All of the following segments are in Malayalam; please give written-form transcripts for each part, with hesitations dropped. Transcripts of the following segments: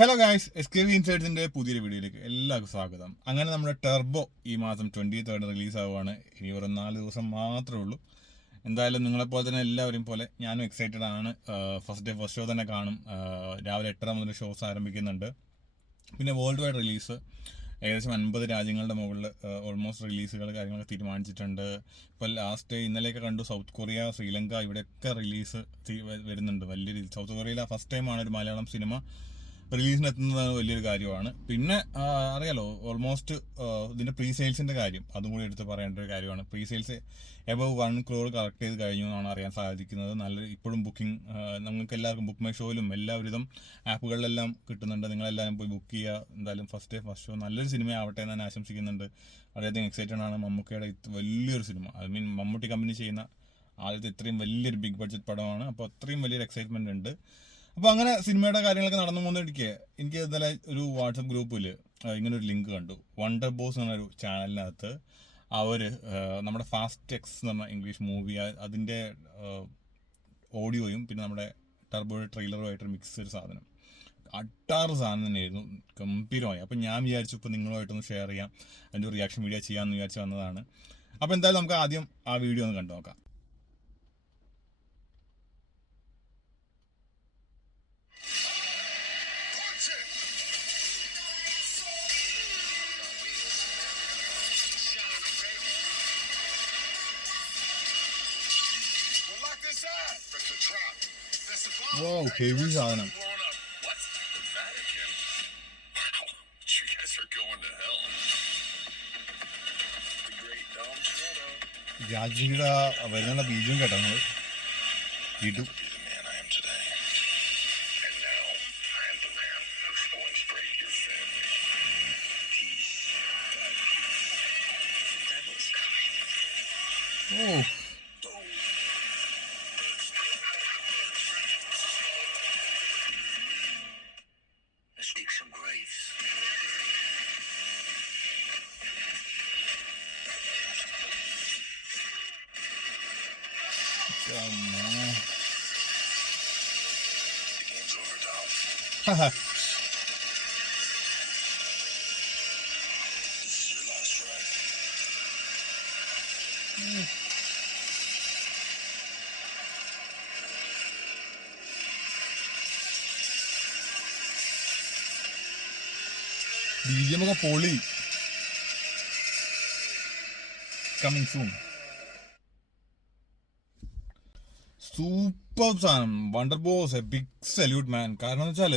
ഹലോ ഗായ്സ്, SKV ഇൻസൈഡ്സിന്റെ പുതിയൊരു വീഡിയോയിലേക്ക് എല്ലാവർക്കും സ്വാഗതം. അങ്ങനെ നമ്മുടെ ടെർബോ ഈ മാസം 23rd റിലീസ് ആവുകയാണ്. ഇനി വെറും 4 ദിവസം മാത്രമേ ഉള്ളൂ. എന്തായാലും നിങ്ങളെപ്പോലെ തന്നെ എല്ലാവരെയും പോലെ ഞാനും എക്സൈറ്റഡ് ആണ്. ഫസ്റ്റ് ഷോ തന്നെ കാണും. രാവിലെ 8:30 മുതൽ ഷോസ് ആരംഭിക്കുന്നുണ്ട്. പിന്നെ വേൾഡ് വൈഡ് റിലീസ് ഏകദേശം 50 രാജ്യങ്ങളുടെ മുകളിൽ ഓൾമോസ്റ്റ് റിലീസുകൾ കാര്യങ്ങളൊക്കെ തീരുമാനിച്ചിട്ടുണ്ട്. ഇപ്പോൾ ലാസ്റ്റ് ഇന്നലെയൊക്കെ കണ്ടു സൗത്ത് കൊറിയ, ശ്രീലങ്ക ഇവിടെയൊക്കെ റിലീസ് വരുന്നുണ്ട് വലിയ രീതിയിൽ. സൗത്ത് കൊറിയയിലെ ഫസ്റ്റ് ടൈമാണ് ഒരു മലയാളം സിനിമ റിലീസിന് എത്തുന്നത് വലിയൊരു കാര്യമാണ്. പിന്നെ അറിയാലോ, ഓൾമോസ്റ്റ് ഇതിന്റെ പ്രീ സെയിൽസിന്റെ കാര്യം അതും കൂടി എടുത്ത് പറയേണ്ട ഒരു കാര്യമാണ്. Pre sales above 1 crore collect ചെയ്ത് കഴിഞ്ഞു എന്നാണ് അറിയാൻ സാധിക്കുന്നത്. നല്ല ഇപ്പോഴും ബുക്കിംഗ് നമുക്ക് എല്ലാവർക്കും ബുക്ക് മൈ ഷോയിലും എല്ലാവിധം ആപ്പുകളിലെല്ലാം കിട്ടുന്നുണ്ട്. നിങ്ങളെല്ലാവരും പോയി ബുക്ക് ചെയ്യുക. എന്തായാലും ഫസ്റ്റ് ഷോ നല്ലൊരു സിനിമ ആവട്ടെ എന്ന് ഞാൻ ആശംസിക്കുന്നുണ്ട്. വളരെയധികം എക്സൈറ്റഡ് ആണ്. മമ്മൂക്കയുടെ വലിയൊരു cinema, I mean Mammootty company ചെയ്യുന്ന ആദ്യത്തെ ഇത്രയും വലിയൊരു ബിഗ് ബഡ്ജറ്റ് പടമാണ്. അപ്പോൾ അത്രയും വലിയൊരു എക്സൈറ്റ്മെന്റ് ഉണ്ട്. അപ്പോൾ അങ്ങനെ സിനിമയുടെ കാര്യങ്ങളൊക്കെ നടന്നു പോകുന്നിടയ്ക്ക് എനിക്ക് ഇന്നലെ ഒരു വാട്സപ്പ് ഗ്രൂപ്പിൽ ഇങ്ങനൊരു ലിങ്ക് കണ്ടു. വണ്ടർ ബോസ് എന്നൊരു ചാനലിനകത്ത് അവർ നമ്മുടെ ഫാസ്റ്റ് എക്സ് എന്ന് പറഞ്ഞ ഇംഗ്ലീഷ് മൂവി അതിൻ്റെ ഓഡിയോയും പിന്നെ നമ്മുടെ ടർബോയുടെ ട്രെയിലറുമായിട്ടൊരു മിക്സഡ് സാധനം, അട്ടാറ് സാധനം തന്നെയായിരുന്നു, ഗംഭീരമായി. അപ്പം ഞാൻ വിചാരിച്ചു ഇപ്പോൾ നിങ്ങളുമായിട്ടൊന്ന് ഷെയർ ചെയ്യാം, അതിൻ്റെ ഒരു റിയാക്ഷൻ വീഡിയോ ചെയ്യാമെന്ന് വിചാരിച്ച് വന്നതാണ്. അപ്പോൾ എന്തായാലും നമുക്ക് ആദ്യം ആ വീഡിയോ ഒന്ന് കണ്ടു നോക്കാം. Whoa, heavy സാധനം. രാജിയുടെ വരുന്ന ബീജും കേട്ടോ നിങ്ങൾ ഇട്ടു. ഓ Haha. BGM ഒക്കെ പൊളി. Coming soon. സൂപ്പർ സാധനം. Wonder boss a big salute man. കാരണം എന്ന് വെച്ചാൽ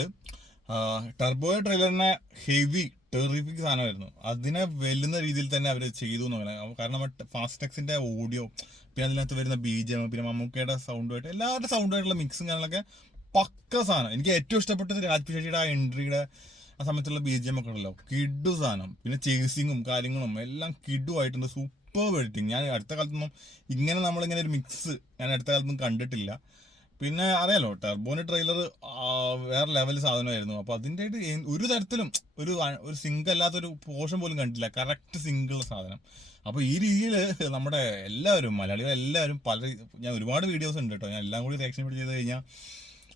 ടർബോയ ട്രെയിലറിനെ ഹെവി ടെറിഫിക് സാധനമായിരുന്നു. അതിനെ വെല്ലുന്ന രീതിയിൽ തന്നെ അവർ ചെയ്തു എന്ന് പറയാം. കാരണം ഫാസ്റ്റ് എക്സിന്റെ ഓഡിയോ പിന്നെ അതിനകത്ത് വരുന്ന BGM പിന്നെ മമ്മൂക്കയുടെ സൗണ്ടുമായിട്ട് എല്ലാവരുടെ സൗണ്ടുമായിട്ടുള്ള മിക്സും കാര്യങ്ങളൊക്കെ പക്ക സാധനം. എനിക്ക് ഏറ്റവും ഇഷ്ടപ്പെട്ടത് രാജ്പിഷയുടെ ആ എൻട്രിയുടെ ആ സമയത്തുള്ള BGM ഒക്കെ ഉണ്ടല്ലോ, കിഡു സാധനം. പിന്നെ ചേസിങ്ങും കാര്യങ്ങളും എല്ലാം കിഡു ആയിട്ടുണ്ട്. Super editing. ഞാൻ അടുത്ത കാലത്തൊന്നും ഇങ്ങനെ നമ്മളിങ്ങനെ ഒരു മിക്സ് ഞാൻ അടുത്ത കാലത്തൊന്നും കണ്ടിട്ടില്ല. പിന്നെ അറിയാലോ, ടർബോന്റെ ട്രെയിലർ വേറെ ലെവൽ സാധനമായിരുന്നു. അപ്പോൾ അതിൻ്റെ ഒരു തരത്തിലും ഒരു സിംഗിൾ അല്ലാത്തൊരു പോർഷൻ പോലും കണ്ടില്ല, കറക്റ്റ് സിംഗിൾ സാധനം. അപ്പോൾ ഈ രീതിയിൽ നമ്മുടെ എല്ലാവരും മലയാളികൾ എല്ലാവരും ഞാൻ ഒരുപാട് വീഡിയോസ് ഉണ്ട് കേട്ടോ, ഞാൻ എല്ലാം കൂടി റിയാക്ഷൻ വീഡിയോ ചെയ്ത് കഴിഞ്ഞാൽ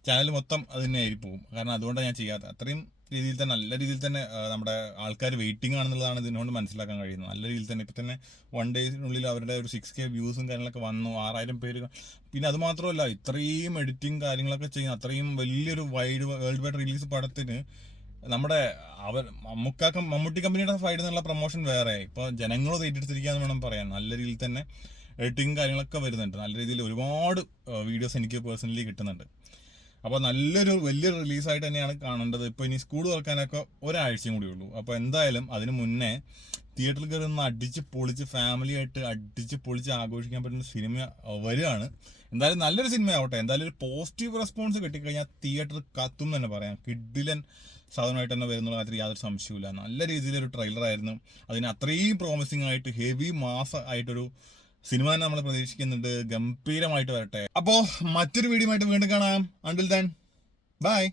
ചാനൽ മൊത്തം അത് തന്നെ ആയി പോകും. കാരണം അതുകൊണ്ടാണ് ഞാൻ ചെയ്യാത്തത്. അത്രയും രീതിയിൽ തന്നെ നല്ല രീതിയിൽ തന്നെ നമ്മുടെ ആൾക്കാർ വെയിറ്റിംഗ് ആണെന്നുള്ളതാണ് ഇതിനോട് മനസ്സിലാക്കാൻ കഴിയുന്നത്. നല്ല രീതിയിൽ തന്നെ ഇപ്പം തന്നെ 1 ഡേയ്സിനുള്ളിൽ അവരുടെ ഒരു 6K വ്യൂസും കാര്യങ്ങളൊക്കെ വന്നു, 6000 പേര്. പിന്നെ അത് മാത്രമല്ല, ഇത്രയും എഡിറ്റിംഗ് കാര്യങ്ങളൊക്കെ ചെയ്യുന്ന അത്രയും വലിയൊരു വേൾഡ് വൈഡ് റിലീസ് പടത്തിന് നമ്മുടെ മമ്മൂട്ടി കമ്പനിയുടെ സൈഡിൽ നിന്നുള്ള പ്രൊമോഷൻ വേറെ. ഇപ്പോൾ ജനങ്ങളും ഏറ്റെടുത്തിരിക്കുകയെന്ന് വേണം പറയാൻ. നല്ല രീതിയിൽ തന്നെ എഡിറ്റിംഗ് കാര്യങ്ങളൊക്കെ വരുന്നുണ്ട്. നല്ല രീതിയിൽ ഒരുപാട് വീഡിയോസ് എനിക്ക് പേഴ്സണലി കിട്ടുന്നുണ്ട്. അപ്പോൾ നല്ലൊരു വലിയൊരു റിലീസായിട്ട് തന്നെയാണ് കാണേണ്ടത്. ഇപ്പോൾ ഇനി സ്കൂൾ തുറക്കാനൊക്കെ ഒരാഴ്ചയും കൂടി ഉള്ളൂ. അപ്പോൾ എന്തായാലും അതിന് മുന്നേ തിയേറ്ററിൽ കയറി ഒന്ന് അടിച്ച് പൊളിച്ച് ഫാമിലിയായിട്ട് അടിച്ച് പൊളിച്ച് ആഘോഷിക്കാൻ പറ്റുന്ന സിനിമ വരികയാണ്. എന്തായാലും നല്ലൊരു സിനിമയാവട്ടെ. എന്തായാലും ഒരു പോസിറ്റീവ് റെസ്പോൺസ് കിട്ടിക്കഴിഞ്ഞാൽ തിയേറ്റർ കത്തും തന്നെ പറയാം. കിഡിലൻ സാധനമായിട്ട് തന്നെ വരുന്നുള്ള കാര്യത്തിൽ യാതൊരു സംശയമില്ല. നല്ല രീതിയിലൊരു ട്രെയിലറായിരുന്നു. അതിന് അത്രയും പ്രോമിസിംഗ് ആയിട്ട് ഹെവി മാസ് ആയിട്ടൊരു സിനിമ തന്നെ നമ്മൾ പ്രതീക്ഷിക്കുന്നുണ്ട്. ഗംഭീരമായിട്ട് വരട്ടെ. അപ്പോൾ മറ്റൊരു വീഡിയോ ആയിട്ട് വീണ്ടും കാണാം. Until then bye.